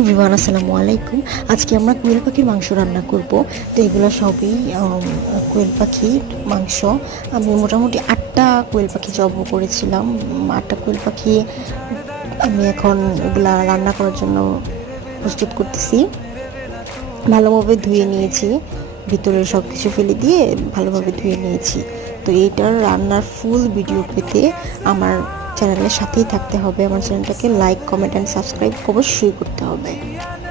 Everyone আসসালামু আলাইকুম। আজকে আমরা কোয়েল পাখির মাংস রান্না করব। তো এগুলো সবই কোয়েল পাখির মাংস। আমি মোটামুটি 8টা কোয়েল পাখি জবাই করেছিলাম। 8টা কোয়েল পাখি আমি এখন এগুলা রান্না করার জন্য প্রস্তুত করতেছি। ভালোভাবে ধুয়ে নিয়েছি, ভিতরে সব কিছু ফেলে দিয়ে ভালোভাবে ধুয়ে নিয়েছি। তো এইটার রান্নার ফুল ভিডিও পেতে আমার চ্যানেলের সাথেই থাকতে হবে। আমার চ্যানেলটাকে লাইক, কমেন্ট অ্যান্ড সাবস্ক্রাইব অবশ্যই করতে হবে।